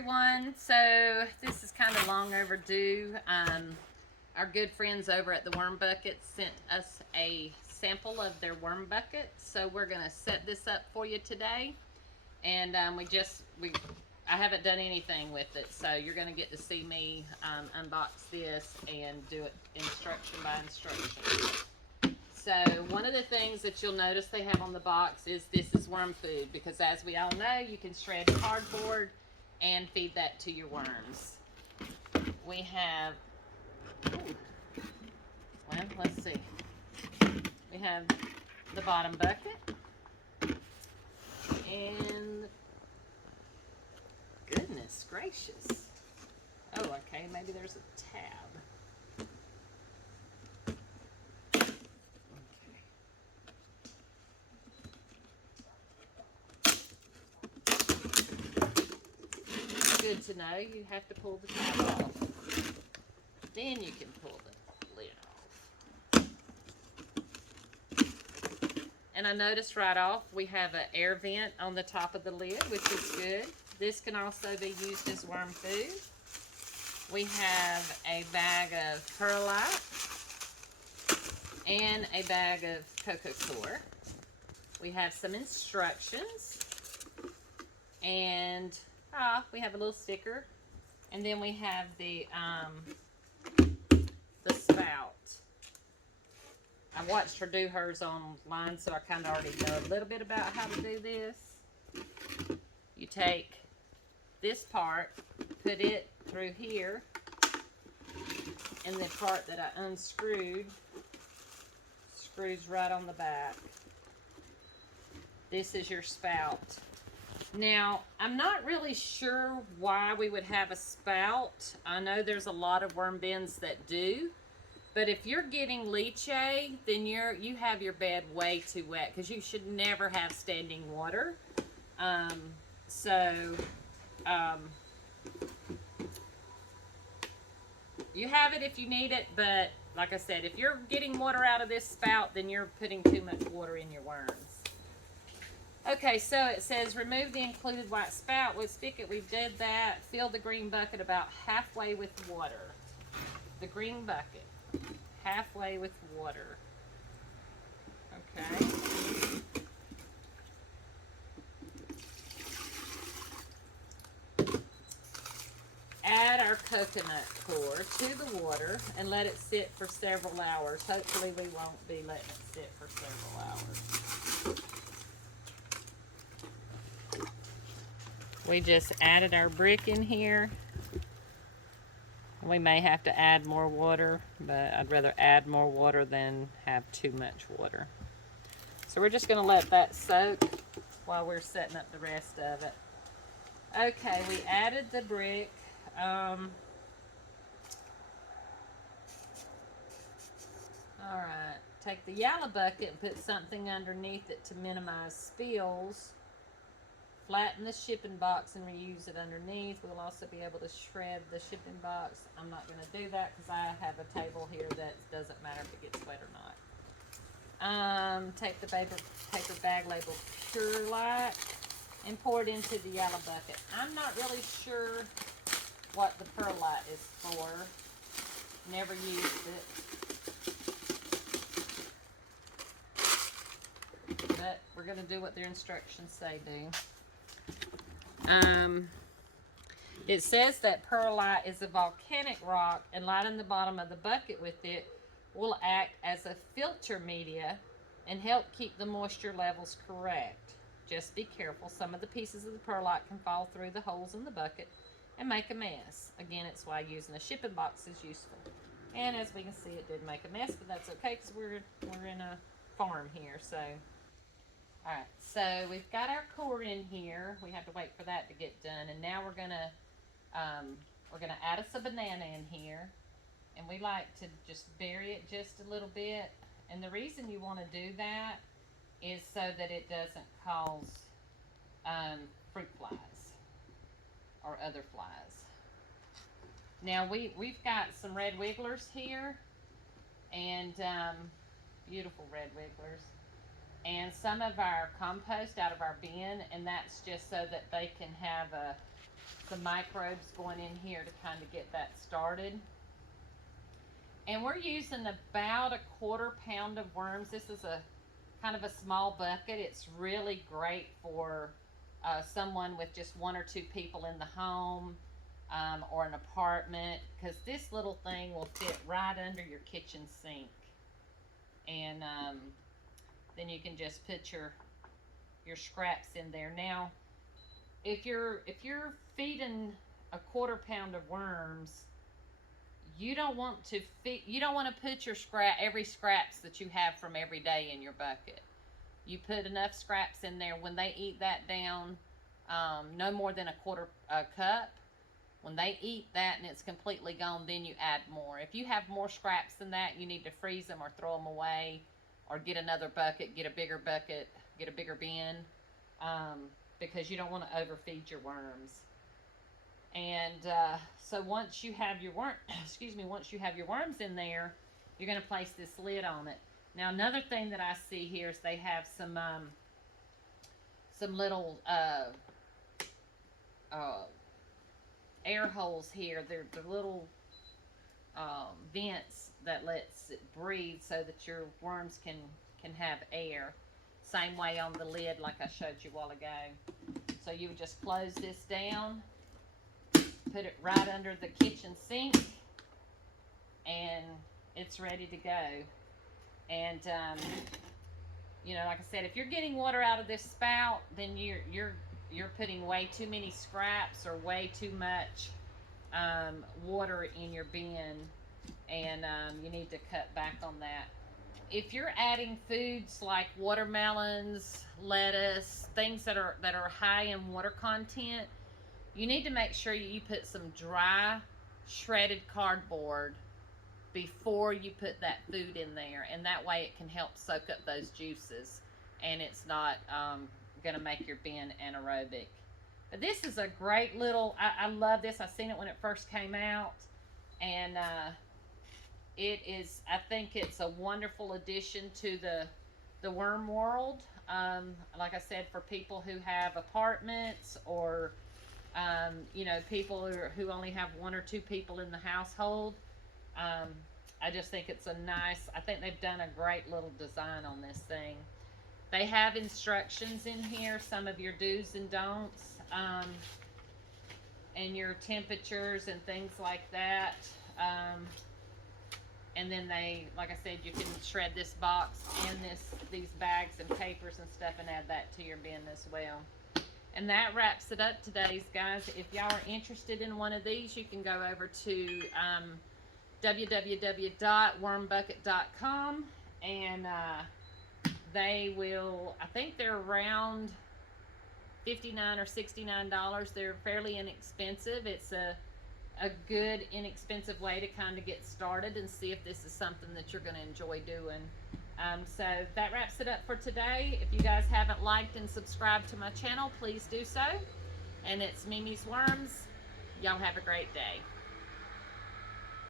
everyone. So this is kind of long overdue. Our good friends over at the Worm Bucket sent us a sample of their worm bucket. So we're going to set this up for you today. And I haven't done anything with it. So you're going to get to see me unbox this and do it instruction by instruction. So one of the things that you'll notice they have on the box is this is worm food, because as we all know, you can shred cardboard and feed that to your worms. We have, well, let's see. We have the bottom bucket, and goodness gracious. Oh, okay, maybe there's a tab. Good to know. You have to pull the tab off. Then you can pull the lid off. And I noticed right off we have an air vent on the top of the lid, which is good. This can also be used as worm food. We have a bag of perlite and a bag of cocoa coir. We have some instructions, and we have a little sticker, and then we have the spout. I watched her do hers online, so I kind of already know a little bit about how to do this. You take this part, put it through here, and the part that I unscrewed screws right on the back. This is your spout. Now, I'm not really sure why we would have a spout. I know there's a lot of worm bins that do, but if you're getting leachate, then you have your bed way too wet, because you should never have standing water. You have it if you need it, but like I said, if you're getting water out of this spout, then you're putting too much water in your worms. Okay, so it says remove the included white spout. With spigot, we did that. Fill the green bucket about halfway with water. The green bucket, halfway with water. Okay. Add our coconut coir to the water and let it sit for several hours. Hopefully we won't be letting it sit for several hours. We just added our brick in here. We may have to add more water, but I'd rather add more water than have too much water. So we're just going to let that soak while we're setting up the rest of it. Okay, we added the brick. Alright, take the yellow bucket and put something underneath it to minimize spills. Flatten the shipping box and reuse it underneath. We'll also be able to shred the shipping box. I'm not going to do that because I have a table here that doesn't matter if it gets wet or not. Take the paper bag labeled Pure Light and pour it into the yellow bucket. I'm not really sure what the perlite is for. Never used it. But we're going to do what their instructions say do. It says that perlite is a volcanic rock, and lighting the bottom of the bucket with it will act as a filter media and help keep the moisture levels correct. Just be careful. Some of the pieces of the perlite can fall through the holes in the bucket and make a mess. Again, it's why using a shipping box is useful. And as we can see, it did make a mess, but that's okay because we're in a farm here, so. Alright, so we've got our core in here. We have to wait for that to get done, and now we're gonna add us a banana in here, and we like to just bury it just a little bit. And the reason you want to do that is so that it doesn't cause fruit flies or other flies. Now we've got some red wigglers here, and beautiful red wigglers. And some of our compost out of our bin, and that's just so that they can have a some microbes going in here to kind of get that started. And we're using about 1/4 pound of worms. This is a kind of a small bucket. It's really great for someone with just 1 or 2 people in the home, or an apartment, because this little thing will fit right under your kitchen sink. And then you can just put your scraps in there. Now, if you're feeding 1/4 pound of worms, you don't want to put your every scraps that you have from every day in your bucket. You put enough scraps in there. When they eat that down, no more than 1/4 cup. When they eat that and it's completely gone, then you add more. If you have more scraps than that, you need to freeze them or throw them away, or get another bucket, get a bigger bin, because you don't want to overfeed your worms. And so once you have your once you have your worms in there, you're going to place this lid on it. Now, another thing that I see here is they have some little air holes here. They're little vents that lets it breathe so that your worms can have air. Same way on the lid, like I showed you a while ago. So you would just close this down, put it right under the kitchen sink, and it's ready to go. And you know, like I said, if you're getting water out of this spout, then you're putting way too many scraps or way too much water in your bin, and you need to cut back on that. If you're adding foods like watermelons, lettuce, things that are high in water content, you need to make sure you put some dry shredded cardboard before you put that food in there, and that way it can help soak up those juices, and it's not going to make your bin anaerobic. But this is a great little, I love this. I seen it when it first came out, and it is, I think it's a wonderful addition to the worm world. Like I said, for people who have apartments, or you know, people who only have 1 or 2 people in the household. I just think it's I think they've done a great little design on this thing. They have instructions in here, some of your do's and don'ts, and your temperatures and things like that. And then like I said, you can shred this box and these bags and papers and stuff and add that to your bin as well. And that wraps it up today, guys. If y'all are interested in one of these, you can go over to www.wormbucket.com, and they will, I think they're around $59 or $69. They're fairly inexpensive. It's a good inexpensive way to kind of get started and see if this is something that you're going to enjoy doing. So that wraps it up for today. If you guys haven't liked and subscribed to my channel, please do so. And it's Mimi's Worms. Y'all have a great day.